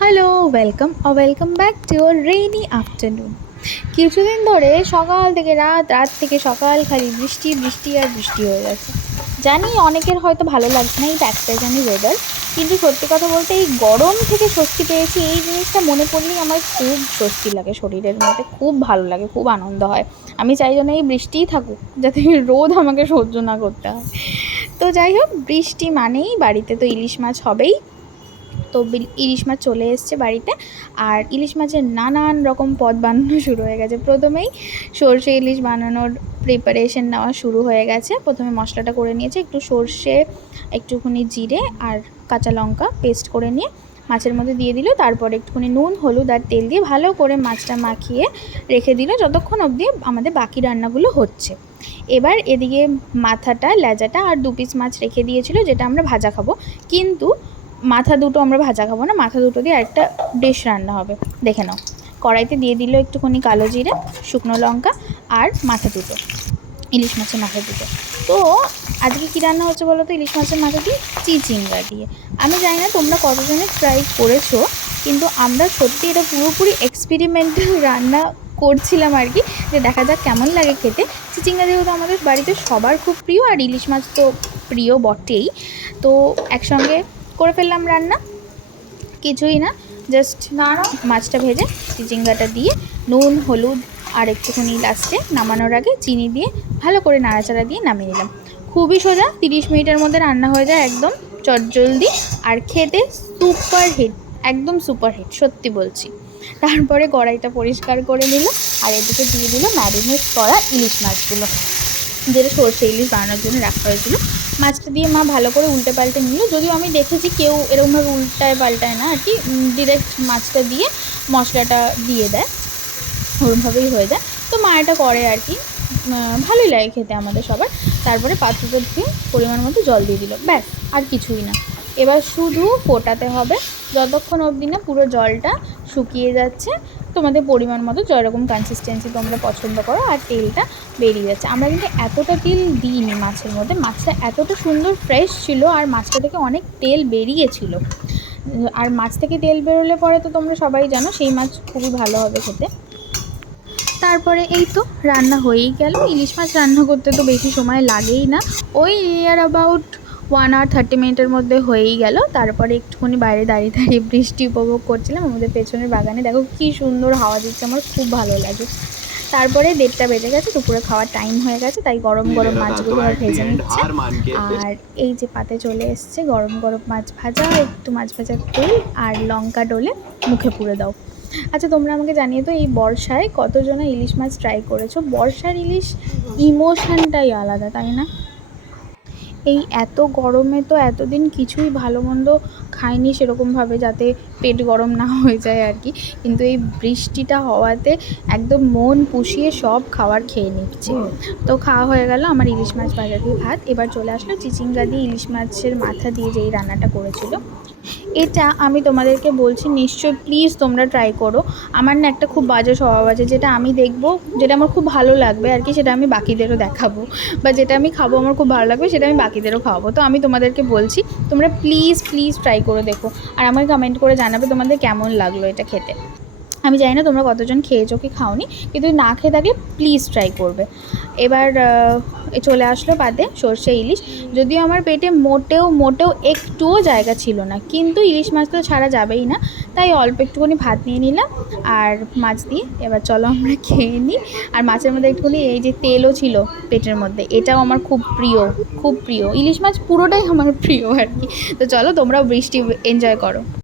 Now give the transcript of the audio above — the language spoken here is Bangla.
Hello, welcome back to our rainy afternoon. কিছুদিন ধরে সকাল থেকে রাত থেকে সকাল খালি বৃষ্টি বৃষ্টি আর বৃষ্টি হয়ে গেছে। জানি অনেকের হয়তো ভালো লাগছে না এই প্যাকপ্যাকানি ওয়েদার, কিন্তু সত্যি কথা বলতে এই গরম থেকে স্বস্তি পেয়েছি এই জিনিসটা মনে পড়লেই আমার খুব স্বস্তি লাগে, শরীরের মধ্যে খুব ভালো লাগে, খুব আনন্দ হয়। আমি চাই যেন এই বৃষ্টিই থাকুক, যাতে রোদ আমাকে সহ্য না করতে হয়। তো যাই হোক, বৃষ্টি মানেই বাড়িতে তো ইলিশ মাছ হবেই। তো ইলিশ মাছ চলে এসছে বাড়িতে, আর ইলিশ মাছের নানান রকম পদ বানানো শুরু হয়ে গেছে। প্রথমেই সর্ষে ইলিশ বানানোর প্রিপারেশন নেওয়া শুরু হয়ে গেছে। প্রথমে মশলাটা করে নিয়েছে, একটু সর্ষে, একটুখানি জিরে আর কাঁচা লঙ্কা পেস্ট করে নিয়ে মাছের মধ্যে দিয়ে দিল। তারপর একটুখানি নুন, হলুদ আর তেল দিয়ে ভালো করে মাছটা মাখিয়ে রেখে দিল যতক্ষণ অবধি আমাদের বাকি রান্নাগুলো হচ্ছে। এবার এদিকে মাথাটা, লেজাটা আর 2 পিস মাছ রেখে দিয়েছিল, যেটা আমরা ভাজা খাবো। কিন্তু মাথা দুটো আমরা ভাজা খাবো না, মাথা দুটো দিয়ে একটা ডিশ রান্না হবে। দেখে নাও, কড়াইতে দিয়ে দিল একটুখানি কালো জিরে, শুকনো লঙ্কা আর মাথা দুটো, ইলিশ মাছের মাথা দুটো। তো আজকে কী রান্না হচ্ছে বলো তো? ইলিশ মাছের মাথা দিয়ে চিচিঙ্গা দিয়ে। আমি জানি না তোমরা কতজনে ট্রাই করেছো, কিন্তু আমরা সত্যি এটা পুরোপুরি এক্সপেরিমেন্টাল রান্না করছিলাম আর কি, যে দেখা যাক কেমন লাগে খেতে। চিচিঙ্গা যেহেতু আমাদের বাড়িতে সবার খুব প্রিয়, আর ইলিশ মাছ তো প্রিয় বটেই, তো একসঙ্গে করে ফেললাম রান্না। কিছুই না, জাস্ট মাছটা ভেজে চিচিঙ্গাটা দিয়ে নুন, হলুদ আর একটুখানি লাস্টে নামানোর আগে চিনি দিয়ে ভালো করে নাড়াচাড়া দিয়ে নামিয়ে নিলাম। খুবই সোজা, 30 মিনিটের মধ্যে রান্না হয়ে যায়, একদম চটজলদি, আর খেতে সুপার হিট, একদম সুপার হিট, সত্যি বলছি। তারপরে কড়াইটা পরিষ্কার করে নিল, আর এদিকে দিয়ে দিল ম্যারিনেট করা ইলিশ মাছগুলো, যেটা সর্ষে ইলিশ বানানোর জন্য রাখা হয়েছিল। মাছটা দিয়ে মা ভালো করে উল্টে পাল্টে নিল। যদিও আমি দেখেছি কেউ এরকমভাবে পাল্টায় না আর কি, ডিরেক্ট মাছটা দিয়ে মশলাটা দিয়ে দেয়, ওরমভাবেই হয়ে যায়। তো মা এটা করে আর কি, ভালোই লাগে খেতে আমাদের সবার। তারপরে পাত্রটা ধুয়ে পরিমাণ মতো জল দিয়ে দিল, ব্যাস, আর কিছুই না। এবার শুধু ফোটাতে হবে যতক্ষণ অবধি না পুরো জলটা শুকিয়ে যাচ্ছে, তোমাদের পরিমাণ মতো যেরকম কনসিস্টেন্সি তোমরা পছন্দ করো, আর তেলটা বেরিয়ে যাচ্ছে। আমরা কিন্তু এতটা তেল দিইনি মাছের মধ্যে, মাছটা এতটা সুন্দর ফ্রেশ ছিল, আর মাছটা থেকে অনেক তেল বেরিয়েছিল। আর মাছ থেকে তেল বেরোলে পরে তো তোমরা সবাই জানো সেই মাছ খুবই ভালো হবে খেতে। তারপরে এই তো রান্না হয়েই গেল। ইলিশ মাছ রান্না করতে তো বেশি সময় লাগেই না, ওই নিয়ার অ্যাবাউট 1 hour 30 মিনিটের মধ্যে হয়েই গেল। তারপরে একটুখানি বাইরে দাঁড়িয়ে দাঁড়িয়ে বৃষ্টি উপভোগ করছিলাম। আমাদের পেছনের বাগানে দেখো কী সুন্দর হাওয়া দিচ্ছে, আমার খুব ভালো লাগে। তারপরে 1:30টা বেজে গেছে, দুপুরে খাওয়ার টাইম হয়ে গেছে, তাই গরম গরম মাছগুলো ভেজে নিচ্ছে। আর এই যে পাতে চলে এসছে গরম গরম মাছ ভাজা, একটু মাছ ভাজার তেল আর লঙ্কা ডলে মুখে পুরে দাও। আচ্ছা, তোমরা আমাকে জানিয়ে তো এই বর্ষায় কতজনা ইলিশ মাছ ট্রাই করেছো? বর্ষার ইলিশ ইমোশনটাই আলাদা, তাই না? এই এত গরমে তো এতদিন কিছুই ভালো মন্দ খাইনি সেরকমভাবে, যাতে পেট গরম না হয়ে যায় আর কি, কিন্তু এই বৃষ্টিটা হওয়াতে একদম মন পুষিয়ে সব খাবার খেয়ে নিচ্ছি। তো খাওয়া হয়ে গেল আমার ইলিশ মাছ ভাজা দিয়ে ভাত। এবার চলে আসলো চিচিঙ্গা দিয়ে ইলিশ মাছের মাথা দিয়ে যেই রান্নাটা করেছিল। এটা আমি তোমাদেরকে বলছি, নিশ্চয় প্লিজ তোমরা ট্রাই করো। আমার না একটা খুব বাজে স্বভাব আছে, যেটা আমি দেখবো, যেটা আমার খুব ভালো লাগবে আর কি, সেটা আমি বাকিদেরও দেখাবো, বা যেটা আমি খাবো আমার খুব ভালো লাগবে সেটা আমি বাকিদেরও খাওয়াবো। তো আমি তোমাদেরকে বলছি, তোমরা প্লিজ প্লিজ ট্রাই করে দেখো, আর আমাকে কমেন্ট করে জানাবে তোমাদের কেমন লাগলো এটা খেতে। আমি জানি না তোমরা কতজন খেয়েছো কি খাওনি, কিন্তু না খেয়ে থাকলে প্লিজ ট্রাই করবে। এবার চলে আসলো পাতে সর্ষে ইলিশ। যদিও আমার পেটে মোটেও একটুও জায়গা ছিল না, কিন্তু ইলিশ মাছ তো ছাড়া যাবেই না, তাই অল্প একটুখানি ভাত নিয়ে নিলাম আর মাছ দিয়ে। এবার চলো আমরা খেয়ে নিই। আর মাছের মধ্যে একটুখানি এই যে তেলও ছিল পেটের মধ্যে, এটাও আমার খুব প্রিয়, খুব প্রিয়। ইলিশ মাছ পুরোটাই আমার প্রিয় আর কি। তো চলো তোমরাও বৃষ্টি এনজয় করো।